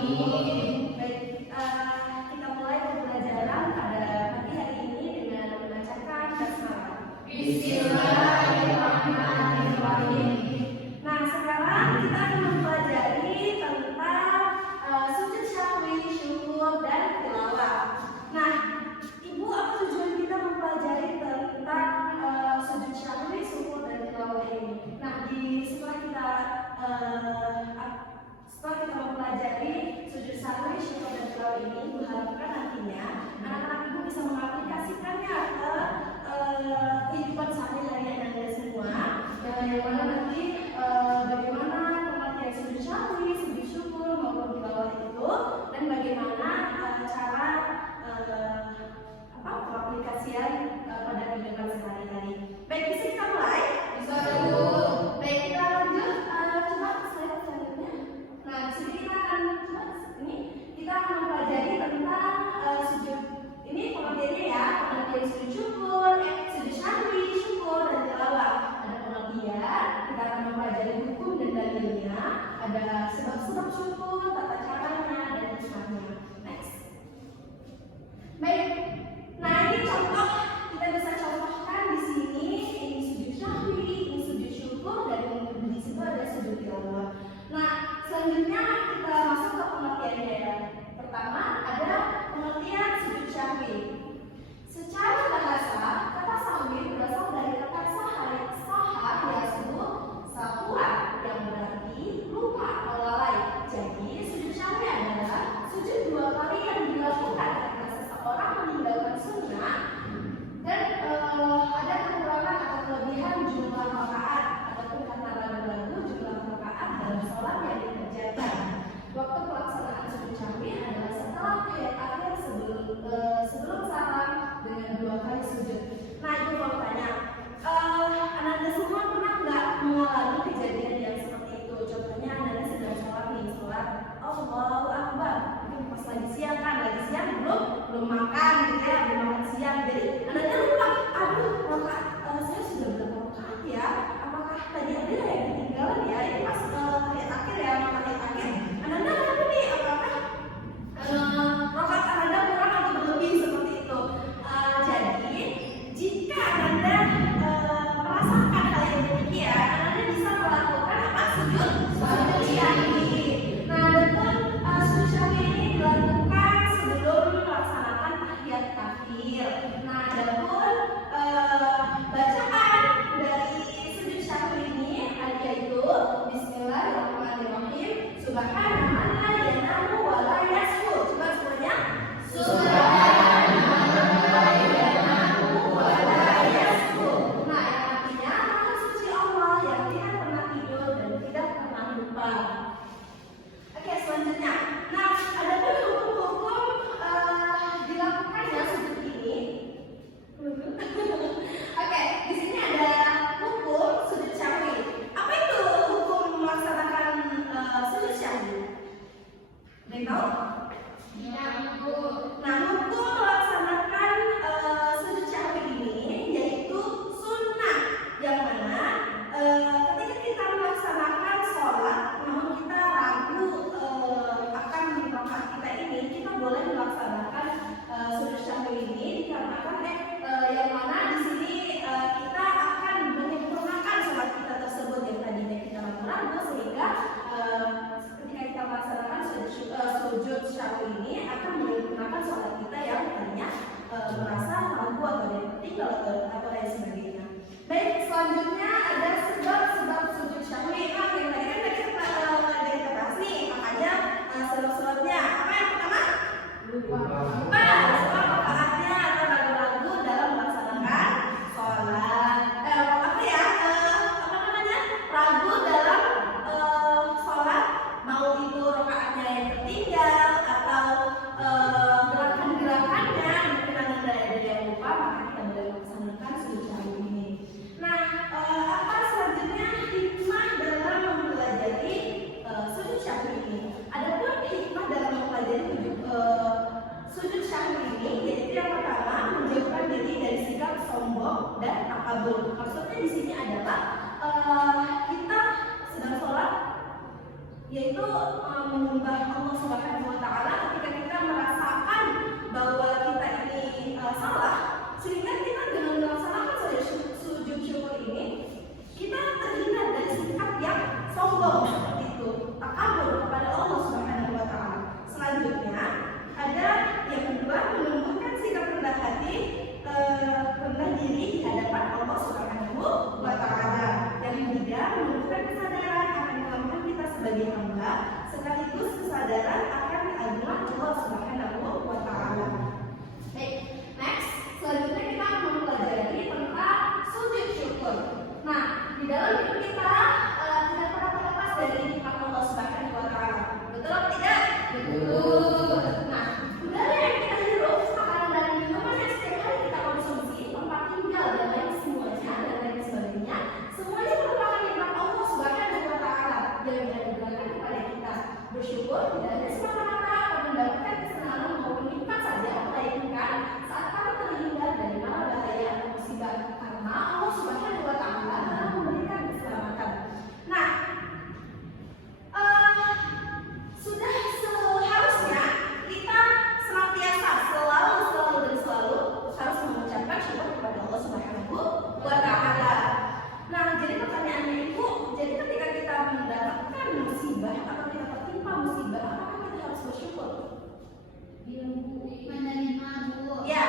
Baik, kita mulai pembelajaran pada pagi hari ini dengan membacakan basmalah. Bismillahirrahmanirrahim. Nah, sekarang kita akan mempelajari tentang sujud syahwi, syukur, dan tilawah. Nah, Ibu, apa tujuan kita mempelajari tentang sujud syahwi, syukur, dan tilawah ini? Nah, setelah kita mempelajari sujud syahwi, syukur, dan tilawah ini, Ibu harapkan nantinya anak-anak Ibu bisa mengaplikasikannya ke kehidupan sehari-hari Anda semua, yang mana nanti bagaimana pengertian sujud syahwi, sujud syukur maupun tilawah itu, dan bagaimana cara pengaplikasian pada kehidupan sehari-hari. Baik, bisa kita mulai? Bisa dulu. Baik, kita lanjut. Coba slide selanjutnya. Nah, di sini kita akan mempelajari tentang sujud. Ini pengertiannya ya, pengertian sujud syukur, sujud syahwi, syukur, dan tilawah. Ada pengertian, kita akan mempelajari hukum dan dalilnya, ada sebab-sebab syukur, tata caranya, dan hikmahnya. Next. Baik. Nah, ini contoh, kita bisa contohkan di sini, ini sujud syahwi, ini sujud syukur, dan di situ ada sujud tilawah. Nah, selanjutnya kita masuk ke pengertiannya ya. Pertama, ada pengertian sujud syahwi. Secara bahasa, kata syahwi berasal dari kata sahar yaitu sahwan, yang berarti lupa atau lalai. Jadi, sujud syahwi adalah sujud dua kali yang dilakukan ketika seseorang meninggalkan sunnah dan ada kekurangan atau kelebihan jumlah rakaat ataupun karena ragu-ragu jumlah rakaat dalam sholat yang dikerjakan. Waktu pelaksanaan sujud syahwi adalah setelah tahiyat akhir sebelum salam dengan dua kali sujud. Nah, itu mau tanya, Anda semua pernah nggak mengalami kejadian yang seperti itu? Contohnya Anda sedang sholat nih, sholat Allahu Akbar. Mungkin pas lagi siang kan, lagi siang belum makan gitu ya, belum makan siang. Jadi Anda lupa, aduh, rakaat saya sudah berapa rakaat ya? Apakah tadi ada yang ketinggalan ya? Ini pas tahiyat akhir ya, makan tahiyat akhir. Anda apa nih? Apakah rakaat Anda kurang atau berlebih seperti itu? Jadi jika Anda merasakan hal yang demikian, Anda bisa melakukan apa? Sujud syahwi. Nah, dan sujud syahwi ini dilakukan sebelum melaksanakan tahiyat akhir. Nah, adapun bacaan dari sujud syahwi ini yaitu Bismillahirrahmanirrahim. Subhanallah la yanamu wa la yashu. Coba semuanya. Subhanallah la yanamu wa la yashu. Nah, yang artinya Maha Suci Allah yang tidak pernah tidur dan tidak pernah lupa. Oke, selanjutnya. Nah, ada pun hukum-hukum dilakukannya sujud ini. Oke, di sini ada hukum sujud syahwi. Apa itu hukum melaksanakan sujud syahwi? Ada yang tahu? Nah, hukum melaksanakan sujud syahwi ini yaitu sunnah, yang mana ketika kita melaksanakan sholat, namun kita ragu akan rakaat kita ini, kita boleh melaksanakan sujud syahwi ini dikarenakan yang mana di sini kita akan menyempurnakan sholat kita tersebut yang tadinya kita ragu-ragu, sehingga ketika kita melaksanakan sujud syahwi ini akan menyempurnakan sholat kita yang tadinya merasa ragu atau yang tertinggal atau lain sebagainya. Baik, selanjutnya ada sebab-sebab sujud syahwi. Yang tadi kan kita bahas nih, makanya sebab-sebabnya apa yang pertama? Lupa rakaatnya atau ragu-ragu dalam melaksanakan sholat. Ragu dalam sholat, mau itu rakaatnya yang tertinggal atau gerakan-gerakannya mungkin Anda ada yang lupa, maka kita boleh melaksanakan sujud syahwi ini. Nah, apa selanjutnya hikmah dalam mempelajari sujud syahwi ini? Adapun hikmah dalam mempelajari sujud syahwi ini, yaitu yang pertama menjauhkan diri dari sikap sombong dan takabur. Maksudnya di sini adalah kita sedang sholat yaitu menyembah Allah Subhanahu wa taala ketika kita merasakan bahwa kita ini salah, sehingga kita dengan melaksanakan sujud syukur ini kita terhindar dari sikap yang sombong seperti itu, takabur kepada Allah Subhanahu wa taala. Selanjutnya ada yang kedua, menumbuhkan sikap rendah hati, rendah diri di hadapan Allah Subhanahu wa taala. Yang ketiga, menumbuhkan kesadaran akan kelemahan kita sebagai hamba, sekaligus kesadaran akan keagungan Allah Subhanahu wa taala. Baik, next, selanjutnya kita akan mempelajari tentang sujud syukur. Nah, di dalam hidup kita tidak pernah terlepas dari nikmat Allah Subhanahu wa taala. Betul atau tidak? Betul. Nah, udara yang kita hirup, makanan dan minuman yang setiap hari kita konsumsi, tempat tinggal dan lain semuanya dan lain sebagainya, semuanya merupakan nikmat Allah Subhanahu wa taala yang diberikan kepada kita. Bersyukur tidak hanya semata-mata akan mendapatkan kesenangan maupun nikmat saja, melainkan saat kami terhindar dari mara bahaya atau musibah, karena Allah Subhanahu wa taala telah memberikan keselamatan. Nah, sudah seharusnya kita senantiasa selalu harus mengucapkan syukur kepada Allah Subhanahu wa taala. Nah, jadi pertanyaannya Ibu, jadi ketika kita mendapatkan musibah atau kita tertimpa musibah, apakah kita harus bersyukur? Menerima dulu. Ya,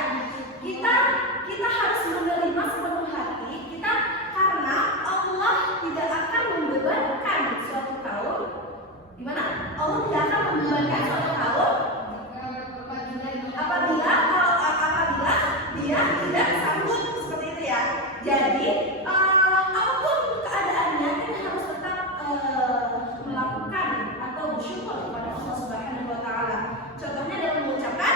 kita harus menerima sepenuh hati kita, karena Allah tidak akan membebankan suatu kaum. Gimana? Allah tidak akan membebankan suatu kaum apabila dia tidak sanggup, seperti itu ya. Jadi apapun keadaannya kita harus tetap melakukan atau bersyukur kepada Allah Subhanahu wa taala. Contohnya dalam mengucapkan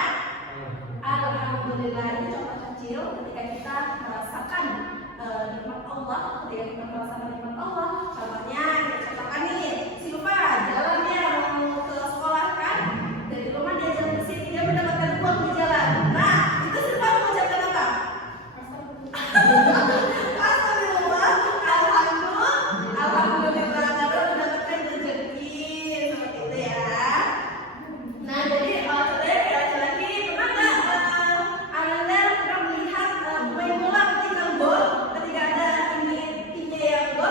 alhamdulillah, ini contoh kecil ketika kita merasakan nikmat Allah, ketika kita merasakan nikmat Allah. Contohnya kita contohkan nih, Silva jalannya mau ke sekolah kan, dari rumah dia jalan ke sini, dia mendapatkan uang di jalan. Nah, itu Silva mengucapkan apa? Astagfirullah, alhamdulillah karena mendapatkan rezeki, seperti itu ya. Nah, jadi contohnya kayak laki-laki, pernah nggak Anda pernah melihat main bola ketika gol, ketika ada timnya yang gol,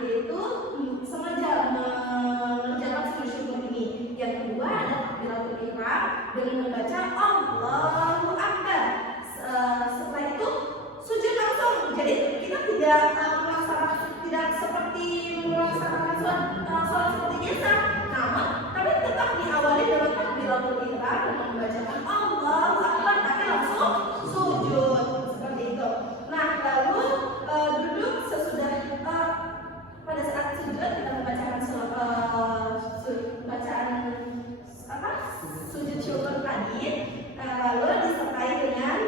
yaitu sengaja mengerjakan sujud syukur ini. Yang kedua ada takbiratul ihram dengan membaca Allahu Akbar. Setelah itu sujud langsung. Jadi kita tidak seperti melaksanakan sholat seperti biasa, namun tapi tetap diawali dengan takbiratul ihram dengan membacakan Allahu Akbar, tapi langsung sujud seperti itu. Nah, lalu duduk sesudah pada saat sujud kita membacakan sujud syukur tadi, lalu disertai dengan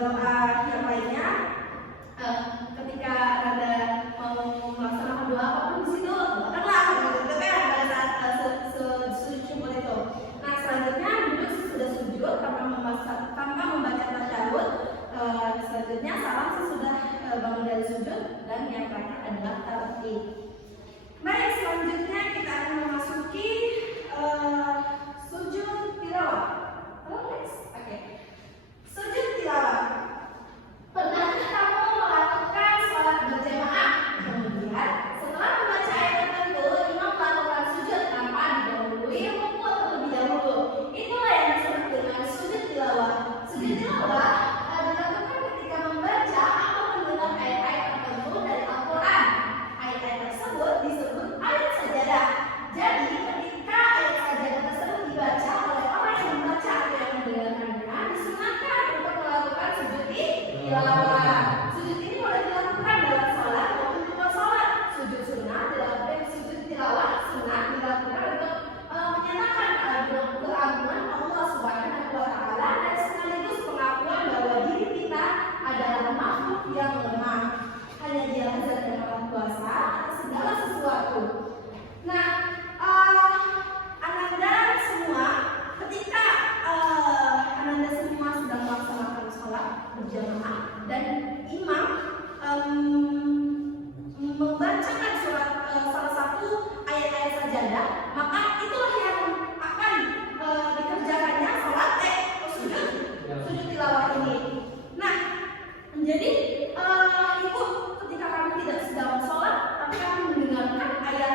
doa yang lainnya. Ketika ada mau melaksanakan doa apapun di situ, doakanlah gitu kan pada saat sujud syukur itu. Nah, selanjutnya duduk sudah sujud tanpa membaca tasyahud. Selanjutnya salam sesudah bangun dari sujud, dan yang terakhir adalah tartib. Baik, selanjutnya kita akan memasuki sujud tilawah. Oke. Sujud tilawah. Pernahkah kamu melakukan sholat berjamaah? Kemudian setelah membaca ayat tertentu, imam melakukan sujud tanpa didahului ruku terlebih dahulu. Itulah yang disebut dengan sujud tilawah. Sujud tilawah dilakukan ketika membaca atau mendengar ayat-ayat tertentu dari Al-Quran. Ayat-ayat tersebut disebut ayat sajadah. Jadi ketika ayat sajadah tersebut dibaca oleh orang yang membaca atau yang mendengarkannya, disunahkan untuk melakukan sujud tilawah. Sujud ini boleh dilakukan dalam sholat maupun di luar sholat. Sujud sunnah dilakukan, sujud tilawah sunnah dilakukan untuk menyatakan keagungan Allah Subhanahu wa Ta'ala, dan sekaligus pengakuan bahwa diri kita adalah makhluk yang lemah. Hanya Dia zat yang maha kuasa atas segala sesuatu. Nah, Ananda semua, ketika Ananda semua sedang melaksanakan sholat berjamaah dan imam membacakan salah satu ayat-ayat sajadah, maka itulah yang akan dikerjakannya sholat sujud tilawah ini. Nah, jadi ibu, ketika kami tidak sedang sholat tapi kami mendengarkan ayat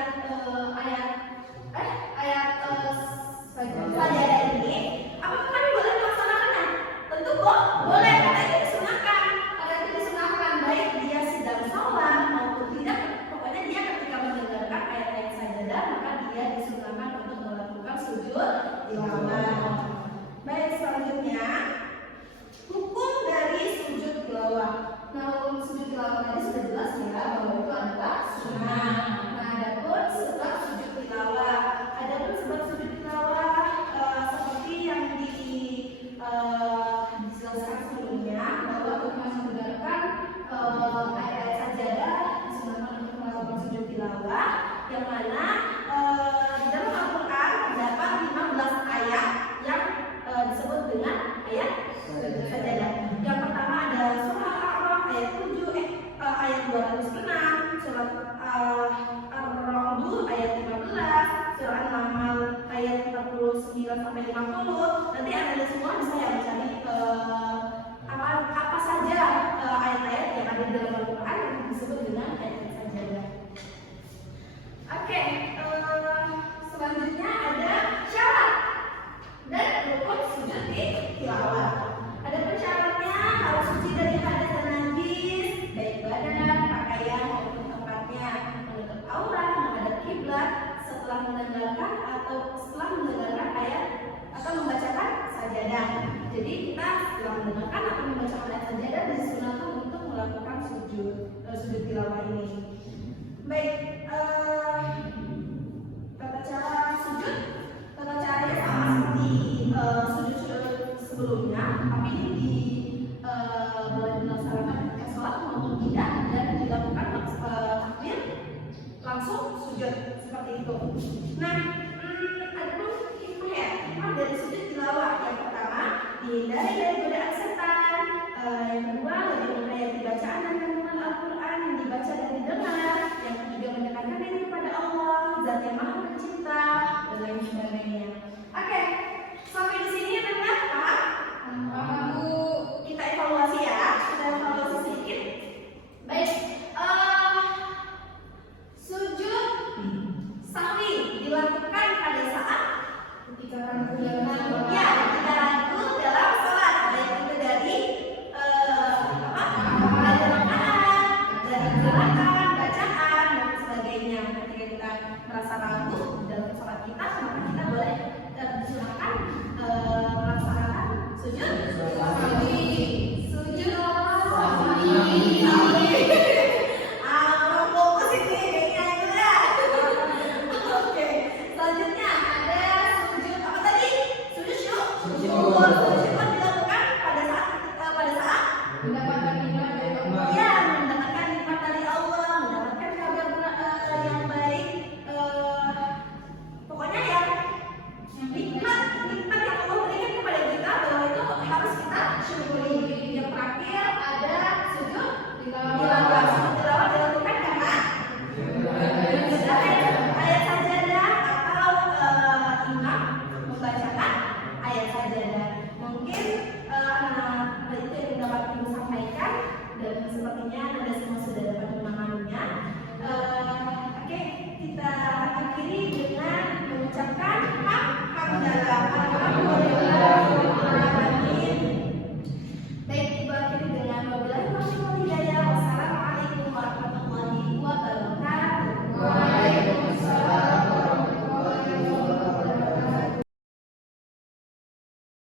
sajadah ini, apakah kami boleh melaksanakannya? Tentu kok boleh, karena itu disunahkan. Baik dia sedang sholat maupun tidak, pokoknya dia ketika mendengarkan ayat-ayat sajadah, maka dia disunahkan untuk melakukan sujud tilawah. Baik, selanjutnya hukum dari sujud tilawah. Nah, hukum sujud tilawah tadi sudah jelas ya, bahwa itu adalah sunnah. Nah, adapun sebab sujud tilawah, sujud tilawah seperti yang dijelaskan sebelumnya, bahwa ketika mendengarkan ayat-ayat sajadah disunahkan untuk melakukan sujud tilawah, yang mana di dalam Al-Quran terdapat 15 ayat yang disebut dengan ayat sajadah. Yang pertama ada surah Al-A'raf ayat 7, ayat 206, surat Ar-Ra'd ayat 15, surah An-Nahl ayat 49 sampai 50. Nanti Anda semua bisa ya mencari apa saja ayat-ayat yang ada di dalam Al-Quran yang disebut dengan ayat sajadah. Oke, selanjutnya ada syarat dan rukun sujud tilawah. Ada persyaratnya, harus suci dari hadas dan najis, baik badan, pakaian maupun tempatnya, menutup aurat, menghadap kiblat, setelah mendengarkan ayat atau membacakan sajadah. Jadi kita setelah mendengarkan atau membacakan ayat sajadah disunahkan untuk melakukan sujud tilawah ini. Baik, tata cara sujud, tata caranya sama seperti sujud sebelumnya, tapi ini boleh dilaksanakan ketika sholat maupun tidak, dan dilakukan takbir langsung sujud seperti itu. Nah, ada pun hikmah dari sujud tilawah. Yang pertama, dihindari dari godaan setan. Yang kedua, lebih menghayati bacaan dan kandungan Al-Quran yang dibaca dan didengar. Yang ketiga, mendekatkan diri kepada Allah, Zat yang Maha